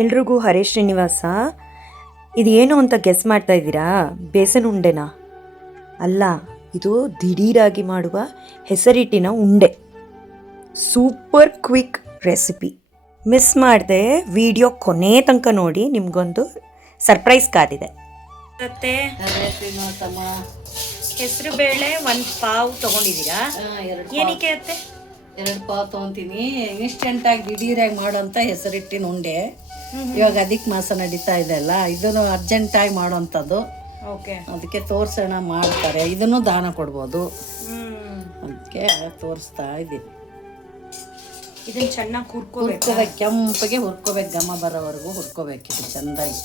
ಎಲ್ರಿಗೂ ಹರೇ ಶ್ರೀನಿವಾಸ. ಇದು ಏನು ಅಂತ ಗೆಸ್ ಮಾಡ್ತಾ ಇದ್ದೀರಾ? ಬೇಸನ್ ಉಂಡೆನಾ? ಅಲ್ಲ, ಇದು ದಿಢೀರಾಗಿ ಮಾಡುವ ಹೆಸರಿಟ್ಟಿನ ಉಂಡೆ. Super quick recipe. ಮಿಸ್ ಮಾಡದೆ ವಿಡಿಯೋ ಕೊನೆ ತನಕ ನೋಡಿ, ನಿಮಗೊಂದು ಸರ್ಪ್ರೈಸ್ ಕಾದಿದೆ. ಮತ್ತೆ ಹೆಸರು ಬೇಳೆ 1 ಪಾವ್ ತೊಗೊಂಡಿದ್ದೀರಾ? ಏನಕ್ಕೆ ಅತ್ತೆ? 2 ಪಾವ್ ತೊಗೊತೀನಿ. ಇನ್ಸ್ಟೆಂಟಾಗಿ ದಿಢೀರಾಗಿ ಮಾಡೋಂಥ ಹೆಸರಿಟ್ಟಿನ ಉಂಡೆ. ಇವಾಗ ಅಧಿಕ ಮಾಸ ನಡೀತಾ ಇದೆ ಅಲ್ಲ, ಇದನ್ನು ಅರ್ಜೆಂಟಾಗಿ ಮಾಡೋಂಥದ್ದು. ಓಕೆ, ಅದಕ್ಕೆ ತೋರಿಸೋಣ ಮಾಡ್ತಾರೆ. ಇದನ್ನು ದಾನ ಕೊಡ್ಬೋದು, ಅದಕ್ಕೆ ತೋರಿಸ್ತಾ ಇದ್ದೀನಿ. ಇದನ್ನು ಚೆನ್ನಾಗಿ ಹುರ್ಕೋಬೇಕು, ಕೆಂಪಗೆ ಹುರ್ಕೋಬೇಕು, ಘಮ ಬರೋವರೆಗೂ ಹುರ್ಕೋಬೇಕಿದು ಚೆಂದಾಗಿ.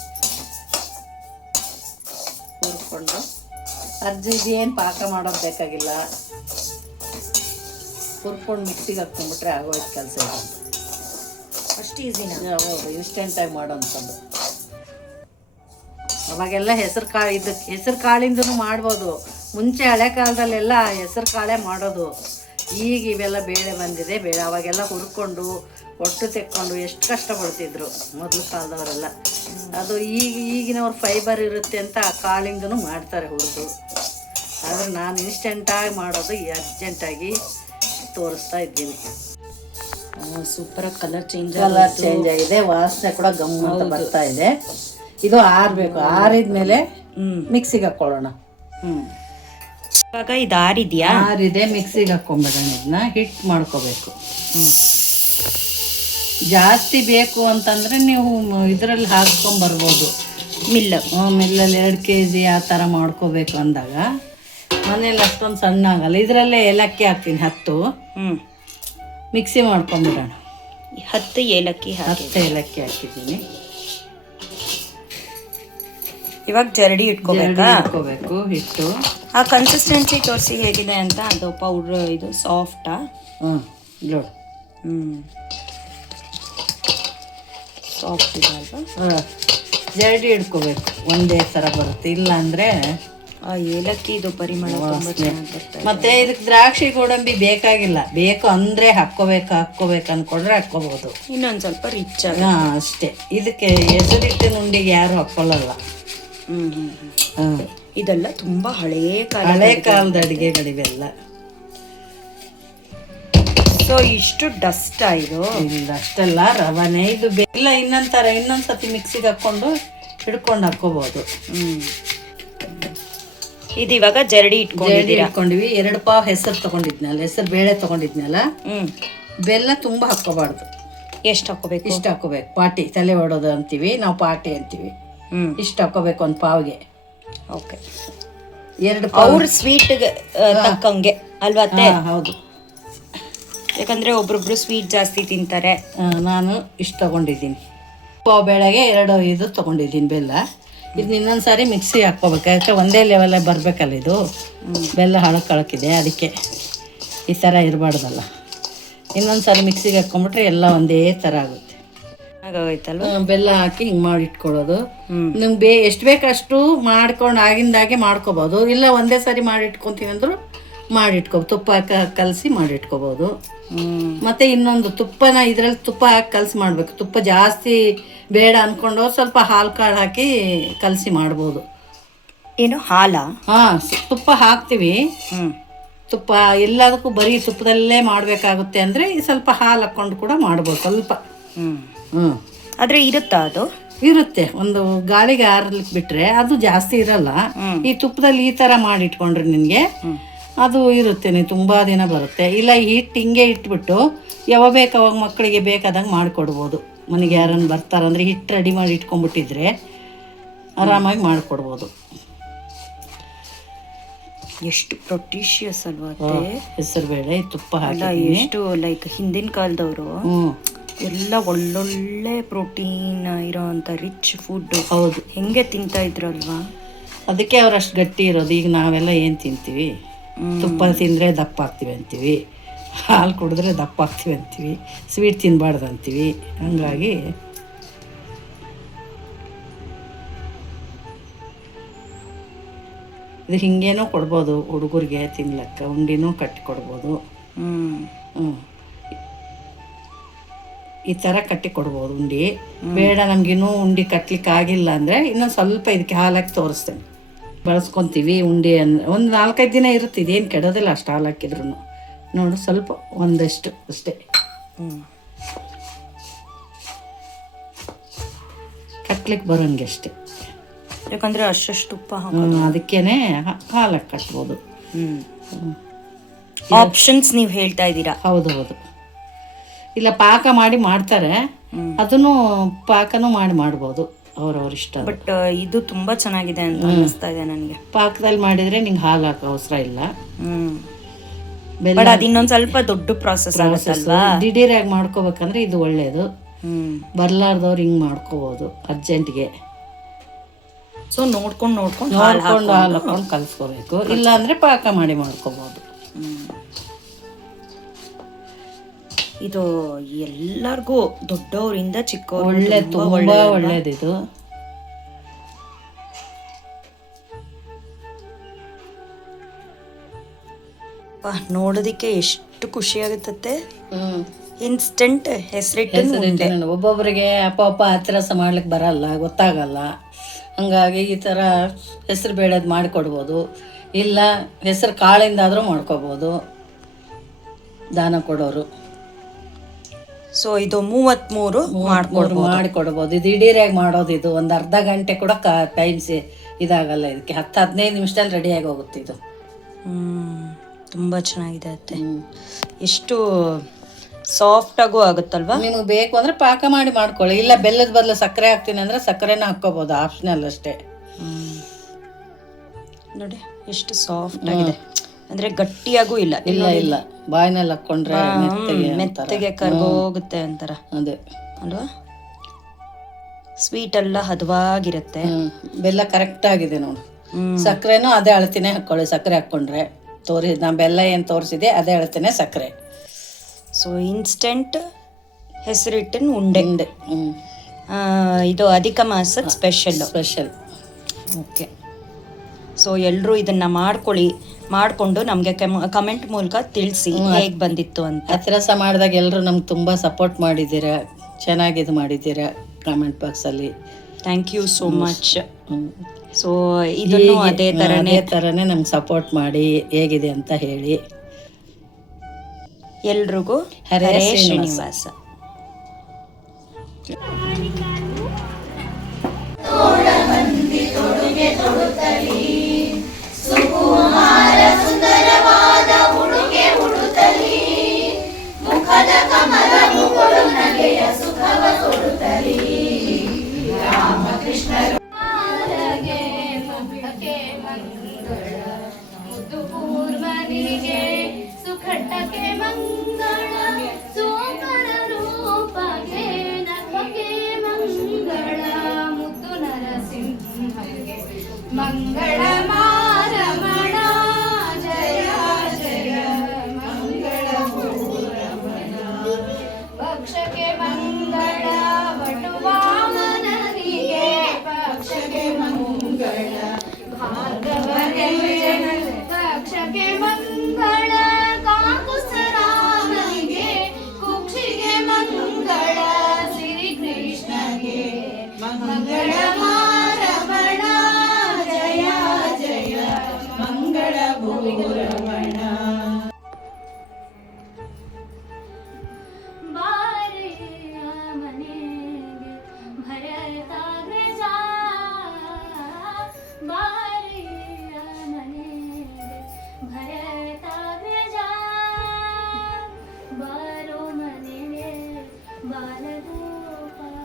ಹುರ್ಕೊಂಡು ಇದೇನು ಪಾಕ ಮಾಡೋದು ಬೇಕಾಗಿಲ್ಲ, ಹುರ್ಕೊಂಡು ಮಿಕ್ಸಿಗೆ ಹಾಕ್ಕೊಂಡ್ಬಿಟ್ರೆ ಆಗೋಯ್ತು ಕೆಲಸ. ಅಷ್ಟು ಈಸಿನ? ಹೌದು, ಇನ್ಸ್ಟೆಂಟಾಗಿ ಮಾಡೋಂಥದ್ದು. ಅವಾಗೆಲ್ಲ ಹೆಸರು ಕಾಳಿಂದನೂ ಮಾಡ್ಬೋದು. ಮುಂಚೆ ಹಳೆ ಕಾಲದಲ್ಲೆಲ್ಲ ಹೆಸರು ಕಾಳೇ ಮಾಡೋದು. ಈಗ ಇವೆಲ್ಲ ಬೇಳೆ ಬಂದಿದೆ. ಬೇಳೆ ಅವಾಗೆಲ್ಲ ಹುರ್ಕೊಂಡು ಒಟ್ಟು ತೆಕ್ಕೊಂಡು ಎಷ್ಟು ಕಷ್ಟಪಡ್ತಿದ್ರು ಮೊದಲು ಕಾಲದವರೆಲ್ಲ. ಅದು ಈಗಿನವ್ರು ಫೈಬರ್ ಇರುತ್ತೆ ಅಂತ ಕಾಳಿಂದನೂ ಮಾಡ್ತಾರೆ ಹುರಿದು. ಆದರೆ ನಾನು ಇನ್ಸ್ಟೆಂಟಾಗಿ ಮಾಡೋದು, ಅರ್ಜೆಂಟಾಗಿ ತೋರಿಸ್ತಾ ಇದ್ದೀನಿ. ಸೂಪರಾಗಿ ಕಲರ್ ಚೇಂಜ್ ಆಗಿದೆ, ವಾಸನೆ ಕೂಡ ಗಮ್ ಅಂತ ಬರ್ತಾ ಇದೆ. ಇದು ಆರಬೇಕು. ಆರಿದ್ಮೇಲೆ ಮಿಕ್ಸಿಗೆ ಹಾಕ್ಕೊಳ್ಳೋಣ. ಇವಾಗ ಇದು ಆರಿದೆಯಾ? ಆರಿದೆ, ಮಿಕ್ಸಿಗೆ ಹಾಕ್ಕೊಂಬಿಡೋಣ. ಇದನ್ನ ಹಿಟ್ಟು ಮಾಡ್ಕೋಬೇಕು. ಜಾಸ್ತಿ ಬೇಕು ಅಂತಂದರೆ ನೀವು ಇದರಲ್ಲಿ ಹಾಕ್ಕೊಂಬರ್ಬೋದು, ಮಿಲ್ಲಲ್ಲಿ 2 kg ಆ ಥರ ಮಾಡ್ಕೋಬೇಕು ಅಂದಾಗ. ಮನೇಲಿ ಅಷ್ಟೊಂದು ಸಣ್ಣ ಆಗಲ್ಲ. ಇದರಲ್ಲೇ ಏಲಕ್ಕಿ ಹಾಕ್ತೀನಿ 10. ಮಿಕ್ಸಿ ಮಾಡ್ಕೊಂಬಿಡೋಣ. 10 ಏಲಕ್ಕಿ ಹಾಕಿದ್ದೀನಿ. ಇವಾಗ ಜರಡಿ ಇಟ್ಕೋಬೇಕು ಹಿಟ್ಟು. ಆ ಕನ್ಸಿಸ್ಟೆನ್ಸಿ ತೋರಿಸಿ ಹೇಗಿದೆ ಅಂತ. ಅದು ಪೌಡ್ರ್ ಇದು ಸಾಫ್ಟಾ? ನೋಡಿ, ಸಾಫ್ಟ್ ಇದೆ ಅಲ್ವಾ? ಜರಡಿ ಇಟ್ಕೋಬೇಕು, ಒಂದೇ ಥರ ಬರುತ್ತೆ. ಇಲ್ಲ ಅಂದರೆ ಆ ಏಲಕ್ಕಿ ಇದು ಪರಿಮಳ ತುಂಬ ಚೆನ್ನಾಗಿ ಬರ್ತದೆ. ಮತ್ತೆ ಇದಕ್ಕೆ ದ್ರಾಕ್ಷಿ ಗೋಡಂಬಿ ಬೇಕಾಗಿಲ್ಲ. ಬೇಕು ಅಂದರೆ ಹಾಕ್ಕೋಬೇಕು ಅಂದ್ಕೊಂಡ್ರೆ ಹಾಕ್ಕೋಬೋದು. ಇನ್ನೊಂದು ಸ್ವಲ್ಪ ರಿಚ್ ಆಗ ಅಷ್ಟೇ. ಇದಕ್ಕೆ ಹೆಸರಿಟ್ಟಿನ ಉಂಡಿಗೆ ಯಾರು ಹಾಕ್ಕೊಳ್ಳಲ್ಲ. ಇದೆಲ್ಲ ತುಂಬ ಹಳೇ ಕಾಲದ ಅಡುಗೆಗಳಿವೆಲ್ಲ. ಸೊ ಇಷ್ಟು ಡಸ್ಟ್ ಇದು? ಇಲ್ಲ, ಅಷ್ಟೆಲ್ಲ ರವಾನೆ. ಇದು ಬೆಲ್ಲ ಇನ್ನೊಂದ್ಸತಿ ಮಿಕ್ಸಿಗೆ ಹಾಕ್ಕೊಂಡು ಹಿಡ್ಕೊಂಡು ಹಾಕ್ಕೋಬೋದು. ಇದು ಇವಾಗ ಜರಡಿ ಇಟ್ಕೊಂಡಿವಿ. 2 ಪಾವ್ ಹೆಸರು ತೊಗೊಂಡಿದ್ನಲ್ಲ, ಹೆಸರು ಬೇಳೆ ತೊಗೊಂಡಿದ್ನಲ್ಲ. ಬೆಲ್ಲ ತುಂಬ ಹಾಕ್ಕೋಬಾರ್ದು. ಎಷ್ಟು ಹಾಕೋಬೇಕು? ಇಷ್ಟು ಹಾಕೋಬೇಕು. ಪಾಟಿ, ತಲೆ ಹೊಡೋದು ಅಂತೀವಿ ನಾವು, ಪಾಟಿ ಅಂತೀವಿ. ಇಷ್ಟು ಹಾಕೋಬೇಕು 1 ಪಾವ್ಗೆ. ಓಕೆ, 2 ಪಾವ್. ಅವ್ರ ಸ್ವೀಟ್ಗೆ ತಕ್ಕಂಗೆ ಅಲ್ವಾ? ಹೌದು, ಯಾಕಂದ್ರೆ ಒಬ್ರೊಬ್ರು ಸ್ವೀಟ್ ಜಾಸ್ತಿ ತಿಂತಾರೆ. ನಾನು ಇಷ್ಟು ತೊಗೊಂಡಿದ್ದೀನಿ. ಪಾವ್ ಬೇಳೆಗೆ 2 ಇದು ತೊಗೊಂಡಿದ್ದೀನಿ ಬೆಲ್ಲ. ಇದನ್ನ ಇನ್ನೊಂದ್ಸಾರಿ ಮಿಕ್ಸಿ ಹಾಕ್ಕೋಬೇಕು, ಯಾಕೆ ಒಂದೇ ಲೆವೆಲ್ಲ ಬರಬೇಕಲ್ಲ. ಇದು ಬೆಲ್ಲ ಹಳಕ್ಕಿದೆ, ಅದಕ್ಕೆ ಈ ಥರ ಇರಬಾರ್ದಲ್ಲ. ಇನ್ನೊಂದ್ಸಾರಿ ಮಿಕ್ಸಿಗೆ ಹಾಕ್ಕೊಂಬಿಟ್ರೆ ಎಲ್ಲ ಒಂದೇ ಥರ ಆಗುತ್ತೆ. ಆಗೋಯ್ತಲ್ವ? ಬೆಲ್ಲ ಹಾಕಿ ಹಿಂಗೆ ಮಾಡಿ ಇಟ್ಕೊಳ್ಳೋದು. ನಿಮ್ಗೆ ಎಷ್ಟು ಬೇಕಷ್ಟು ಮಾಡ್ಕೊಂಡು ಆಗಿಂದಾಗೆ ಮಾಡ್ಕೋಬೋದು. ಇಲ್ಲ ಒಂದೇ ಸಾರಿ ಮಾಡಿ ಇಟ್ಕೊತೀನಿ ಅಂದರೂ ಮಾಡಿಟ್ಕೋಬೋದು. ತುಪ್ಪ ಕಲಸಿ ಮಾಡಿಟ್ಕೋಬೋದು. ಮತ್ತು ಇನ್ನೊಂದು ತುಪ್ಪನ ಇದರಲ್ಲಿ ತುಪ್ಪ ಹಾಕಿ ಕಲಸಿ ಮಾಡಬೇಕು. ತುಪ್ಪ ಜಾಸ್ತಿ ಬೇಡ ಅಂದ್ಕೊಂಡು ಸ್ವಲ್ಪ ಹಾಲು ಕಾಳು ಹಾಕಿ ಕಲಸಿ ಮಾಡ್ಬೋದು. ಏನು ಹಾಲ? ತುಪ್ಪ ಹಾಕ್ತೀವಿ. ತುಪ್ಪ ಎಲ್ಲದಕ್ಕೂ ಬರೀ ತುಪ್ಪದಲ್ಲೇ ಮಾಡಬೇಕಾಗುತ್ತೆ ಅಂದರೆ ಸ್ವಲ್ಪ ಹಾಲು ಹಾಕ್ಕೊಂಡು ಕೂಡ ಮಾಡ್ಬೋದು ಸ್ವಲ್ಪ. ಆದರೆ ಇರುತ್ತಾ? ಅದು ಇರುತ್ತೆ. ಒಂದು ಗಾಳಿಗೆ ಆರ್ಲಿಕ್ಕೆ ಬಿಟ್ಟರೆ ಅದು ಜಾಸ್ತಿ ಇರಲ್ಲ. ಈ ತುಪ್ಪದಲ್ಲಿ ಈ ಥರ ಮಾಡಿಟ್ಕೊಂಡ್ರೆ ನಿನಗೆ ಅದು ಇರುತ್ತೆ, ನೀವು ತುಂಬ ದಿನ ಬರುತ್ತೆ. ಇಲ್ಲ ಹಿಟ್ಟು ಹಿಂಗೆ ಇಟ್ಬಿಟ್ಟು ಯಾವಾಗ ಬೇಕು ಅವಾಗ ಮಕ್ಕಳಿಗೆ ಬೇಕಾದಂಗೆ ಮಾಡಿಕೊಡ್ಬೋದು. ಮನೆಗೆ ಯಾರನ್ನು ಬರ್ತಾರಂದರೆ ಹಿಟ್ಟು ರೆಡಿ ಮಾಡಿ ಇಟ್ಕೊಂಡ್ಬಿಟ್ಟಿದ್ರೆ ಆರಾಮಾಗಿ ಮಾಡಿಕೊಡ್ಬೋದು. ಎಷ್ಟು ಪ್ರೊಟೀಷಿಯಸ್ ಅಲ್ವಾ? ಹೆಸರು ಬೇಳೆ ತುಪ್ಪ ಹಾಕಿ ಎಷ್ಟು ಲೈಕ್ ಹಿಂದಿನ ಕಾಲದವರು ಎಲ್ಲ ಒಳ್ಳೊಳ್ಳೆ ಪ್ರೋಟೀನ್ ಇರೋವಂಥ ರಿಚ್ ಫುಡ್. ಹೌದು, ಹೆಂಗೆ ತಿಂತಾ ಇದ್ರಲ್ವಾ? ಅದಕ್ಕೆ ಅವ್ರು ಅಷ್ಟು ಗಟ್ಟಿ ಇರೋದು. ಈಗ ನಾವೆಲ್ಲ ಏನು ತಿಂತೀವಿ? ತುಪ್ಪ ತಿಂದರೆ ದಪ್ಪ ಆಗ್ತೀವಿ ಅಂತೀವಿ, ಹಾಲು ಕುಡಿದ್ರೆ ದಪ್ಪ ಆಗ್ತೀವಿ ಅಂತೀವಿ, ಸ್ವೀಟ್ ತಿನ್ನಬಾರ್ದು ಅಂತೀವಿ. ಹಂಗಾಗಿ ಇದು ಹಿಂಗೇನೂ ಕೊಡ್ಬೋದು ಹುಡುಗರಿಗೆ ತಿನ್ಲಕ್ಕ. ಉಂಡಿನೂ ಕಟ್ಟಿ ಕೊಡ್ಬೋದು. ಈ ಥರ ಕಟ್ಟಿ ಕೊಡ್ಬೋದು ಉಂಡೆ. ಬೇಡ ನಮಗಿನ್ನೂ ಉಂಡೆ ಕಟ್ಲಿಕ್ಕೆ ಆಗಿಲ್ಲ ಅಂದರೆ ಇನ್ನೊಂದು ಸ್ವಲ್ಪ ಇದಕ್ಕೆ ಹಾಲಾಕಿ ತೋರಿಸ್ತೇನೆ. ಬಳಸ್ಕೊತೀವಿ ಉಂಡೆ ಅಂದರೆ ಒಂದು 4-5 ದಿನ ಇರುತ್ತೆ, ಇದೇನು ಕೆಡೋದಿಲ್ಲ ಅಷ್ಟು ಹಾಲು ಹಾಕಿದ್ರು. ನೋಡು ಸ್ವಲ್ಪ ಒಂದಷ್ಟು ಅಷ್ಟೇ ಕಟ್ಲಿಕ್ಕೆ ಬರೋಂಗೆ ಅಷ್ಟೇ, ಯಾಕಂದರೆ ಅಷ್ಟು ತುಪ್ಪ ಅದಕ್ಕೇನೆ ಹಾಲಾಕಿ ಕಟ್ಬೋದು. ಆಪ್ಷನ್ಸ್ ನೀವು ಹೇಳ್ತಾ ಇದ್ದೀರಾ? ಹೌದೌದು. ಇಲ್ಲ ಪಾಕ ಮಾಡಿ ಮಾಡ್ತಾರೆ, ಅದನ್ನು ಪಾಕನೂ ಮಾಡ್ಬೋದು, ಅವ್ರವ್ರ ಇಷ್ಟ. ಬಟ್ ಇದು ತುಂಬಾ ಚೆನ್ನಾಗಿದೆ ಅಂತ ಅನಿಸ್ತಾ ಇದೆ ನನಗೆ. ಪಾಕದಲ್ಲಿ ಮಾಡಿದ್ರೆ ನಿಂಗೆ ಹಾಲು ಹಾಕೋ ಅವಸರ ಇಲ್ಲ. ಬಟ್ ಅದು ಇನ್ನೊಂದು ಸ್ವಲ್ಪ ದೊಡ್ಡ ಪ್ರಾಸೆಸ್ ಆಗುತ್ತಲ್ವಾ. ದಿಢೀರಾಗಿ ಮಾಡ್ಕೋಬೇಕಂದ್ರೆ ಇದು ಒಳ್ಳೇದು. ಬರ್ಲಾರ್ದವ್ರು ಹಿಂಗೆ ಮಾಡ್ಕೋಬೋದು ಅರ್ಜೆಂಟ್ಗೆ. ಸೊ ನೋಡ್ಕೊಂಡು ಹಾಲು ಹಾಕೊಂಡು ಕಲಿಸ್ಕೋಬೇಕು, ಇಲ್ಲ ಅಂದರೆ ಪಾಕ ಮಾಡಿ ಮಾಡ್ಕೋಬೋದು. ಇದು ಎಲ್ಲರಿಗೂ ದೊಡ್ಡವರಿಂದ ಚಿಕ್ಕವರು ಒಳ್ಳೆ ತುಂಬ ಒಳ್ಳೇದಿದು. ನೋಡೋದಿಕ್ಕೆ ಎಷ್ಟು ಖುಷಿ ಆಗುತ್ತದೆ. ಇನ್ಸ್ಟೆಂಟ್ ಹೆಸರಿಟ್ಟು ಒಬ್ಬೊಬ್ಬರಿಗೆ ಅಪ್ಪ ಹತ್ತಿರಸ ಮಾಡ್ಲಿಕ್ಕೆ ಬರಲ್ಲ, ಗೊತ್ತಾಗಲ್ಲ. ಹಂಗಾಗಿ ಈ ಥರ ಹೆಸರು ಬೇಳೆದು ಮಾಡಿಕೊಡ್ಬೋದು, ಇಲ್ಲ ಹೆಸರು ಕಾಳಿಂದಾದರೂ ಮಾಡ್ಕೋಬೋದು ದಾನ ಕೊಡೋರು. ಸೊ ಇದು 33 ಮಾಡಿಕೊಡ್ಬೋದು. ಇದು ದಿಢೀರಾಗಿ ಮಾಡೋದು. ಇದು ಒಂದು ಅರ್ಧ ಗಂಟೆ ಕೂಡ ಟೈಮ್ ಇದಾಗಲ್ಲ, ಇದಕ್ಕೆ 10-15 ನಿಮಿಷದಲ್ಲಿ ರೆಡಿಯಾಗಿ ಹೋಗುತ್ತೆ ಇದು. ತುಂಬ ಚೆನ್ನಾಗಿದೆ ಅತ್ತೆ. ಎಷ್ಟು ಸಾಫ್ಟಾಗೂ ಆಗುತ್ತಲ್ವಾ. ನಿಮಗೆ ಬೇಕು ಅಂದರೆ ಪಾಕ ಮಾಡಿ ಮಾಡ್ಕೊಳ್ಳಿ, ಇಲ್ಲ ಬೆಲ್ಲದ ಬದಲು ಸಕ್ಕರೆ ಹಾಕ್ತೀನಿ ಅಂದರೆ ಸಕ್ಕರೆನ ಹಾಕ್ಕೋಬೋದು, ಆಪ್ಷನಲ್ ಅಷ್ಟೇ. ನೋಡಿ ಎಷ್ಟು ಸಾಫ್ಟ್ ಆಗಿದೆ, ಅಂದ್ರೆ ಗಟ್ಟಿಯಾಗೂ ಇಲ್ಲ. ಇಲ್ಲ ಬಾಯಿನಲ್ಲಿ ಹಾಕೊಂಡ್ರೆ ಮೆತ್ತಗೆ ಕರ್ಗೋಗುತ್ತೆ ಅಂತಾರ. ಅದೇ ಅಲ್ವಾ. ಸ್ವೀಟ್ ಎಲ್ಲ ಹದವಾಗಿರುತ್ತೆ. ಬೆಲ್ಲ ಕರೆಕ್ಟ್ ಆಗಿದೆ ನೋಡು. ಸಕ್ಕರೆನೂ ಅದೇ ಅಳತಿನೇ ಹಾಕೊಳ್ಳಿ, ಸಕ್ಕರೆ ಹಾಕೊಂಡ್ರೆ ನಾ ಬೆಲ್ಲ ಏನು ತೋರಿಸಿದೆ ಅದೇ ಅಳತಿನೇ ಸಕ್ಕರೆ. ಸೊ ಇನ್ಸ್ಟೆಂಟ್ ಹೆಸರಿಟ್ಟಿನ ಉಂಡೆ. ಇದು ಅಧಿಕ ಮಾಸದ ಸ್ಪೆಷಲ್. ಓಕೆ. ಸೊ ಎಲ್ಲರೂ ಇದನ್ನ ಮಾಡಿಕೊಂಡು ನಮಗೆ ಕಮೆಂಟ್ ಮೂಲಕ ತಿಳಿಸಿ ಹೇಗೆ ಬಂದಿತ್ತು ಅಂತ. ಹತ್ತಿರಸ ಮಾಡಿದಾಗ ಎಲ್ಲರೂ ನಮ್ಗೆ ತುಂಬ ಸಪೋರ್ಟ್ ಮಾಡಿದ್ದೀರಾ, ಚೆನ್ನಾಗಿದು ಮಾಡಿದ್ದೀರಾ ಕಮೆಂಟ್ ಬಾಕ್ಸಲ್ಲಿ. Thank you so much. So ಇದನ್ನು ಅದೇ ಥರನೇ ನಮ್ಗೆ ಸಪೋರ್ಟ್ ಮಾಡಿ ಹೇಗಿದೆ ಅಂತ ಹೇಳಿ. ಎಲ್ರಿಗೂ ಹರೇ ಶ್ರೀನಿವಾಸ. ಸುಕುಮಾರ ಸುಂದರವಾದ ಉಡುಗೆ ಉಡುತ್ತಲಿ, ಮುಖದ ಕಮಲ ಮುಗುಳು ನಗೆಯ ಸುಖವ ಕೊಡುತ್ತಲಿ. ರಾಮಕೃಷ್ಣರು ಮುದ್ದು ಪೂರ್ವನಿಗೆ ಸುಖಟ್ಟಕ್ಕೆ ಮಂಗಳ, ಸೋಮರ ರೂಪಗೆ ನಖಕ್ಕೆ ಮಂಗಳ, ಮುದ್ದು ನರಸಿಂಹಗೆ ಮಂಗಳ ಮಾರಮಣ. ಜಯ ಜಯ ಮಂಗಳ ಪೂರಮಣ. ಪಕ್ಷಕ್ಕೆ ಮಂಗಳ ವಟುವಾಮನನಿಗೆ, ಪಕ್ಷಕ್ಕೆ ಮಂಗಳ ಭಾರ್ಗವನೇ, ಪಕ್ಷಕ್ಕೆ ಮಂಗಳ ಕಾಕುಸ್ತರಾಮನಿಗೆ, ಕುಕ್ಷಿಗೆ ಮಂಗಳ ಶ್ರೀಕೃಷ್ಣಗೆ ಮಂಗಳ ಮಾರಮಣ. ಜಯ ಜಯ ಮಂಗಳ ಭೂರಮಣ. ಬಾರೆಯ ಮನೆಗೆ ಭರತಾಗ್ರಜ, ಬಾರೆಯ ಮನೆಗೆ ಭರತಾಗ್ರಜ, ಬಾರೋ ಮನೆಗೆ ಬಾಲಗೋಪಾಲ,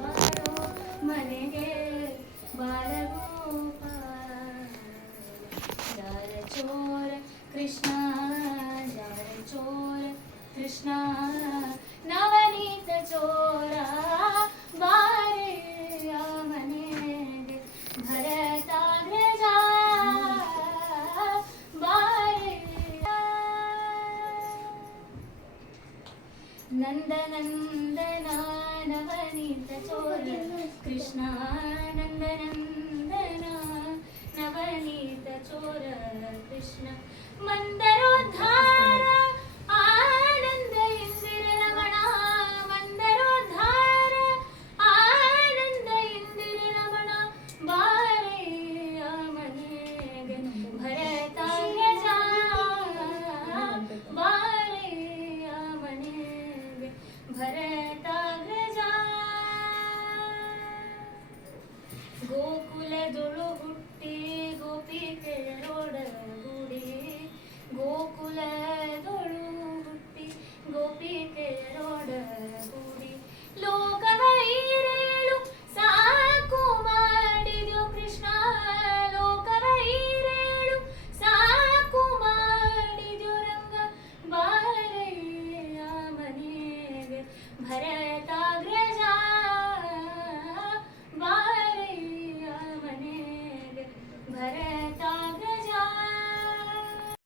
ಬಾರೋ ಮನೆಗೆ ಬಾಲಗೋಪಾಲ. ಜಾರ ಚೋರ ಕೃಷ್ಣ, ಜಾರ ಚೋರ ಕೃಷ್ಣ, ನವನೀತ ಚೋರ, ಬಾರೆಯ ಮನೆಗೆ ಭರತಾಗ್ರಜ, ಬಾರೆಯ. ನಂದನಂದನ ನವನೀತ ಚೋರ ಕೃಷ್ಣ, ನಂದನಂದನ ನವನೀತ ಚೋರ ಕೃಷ್ಣ, ಮಂದರೋದ್ಧಾರ ಆನಂದ ಇಂದಿರ ರಮಣ, ಭರತಾಗ್ರಜ ಗೋಕುಲದೊಳು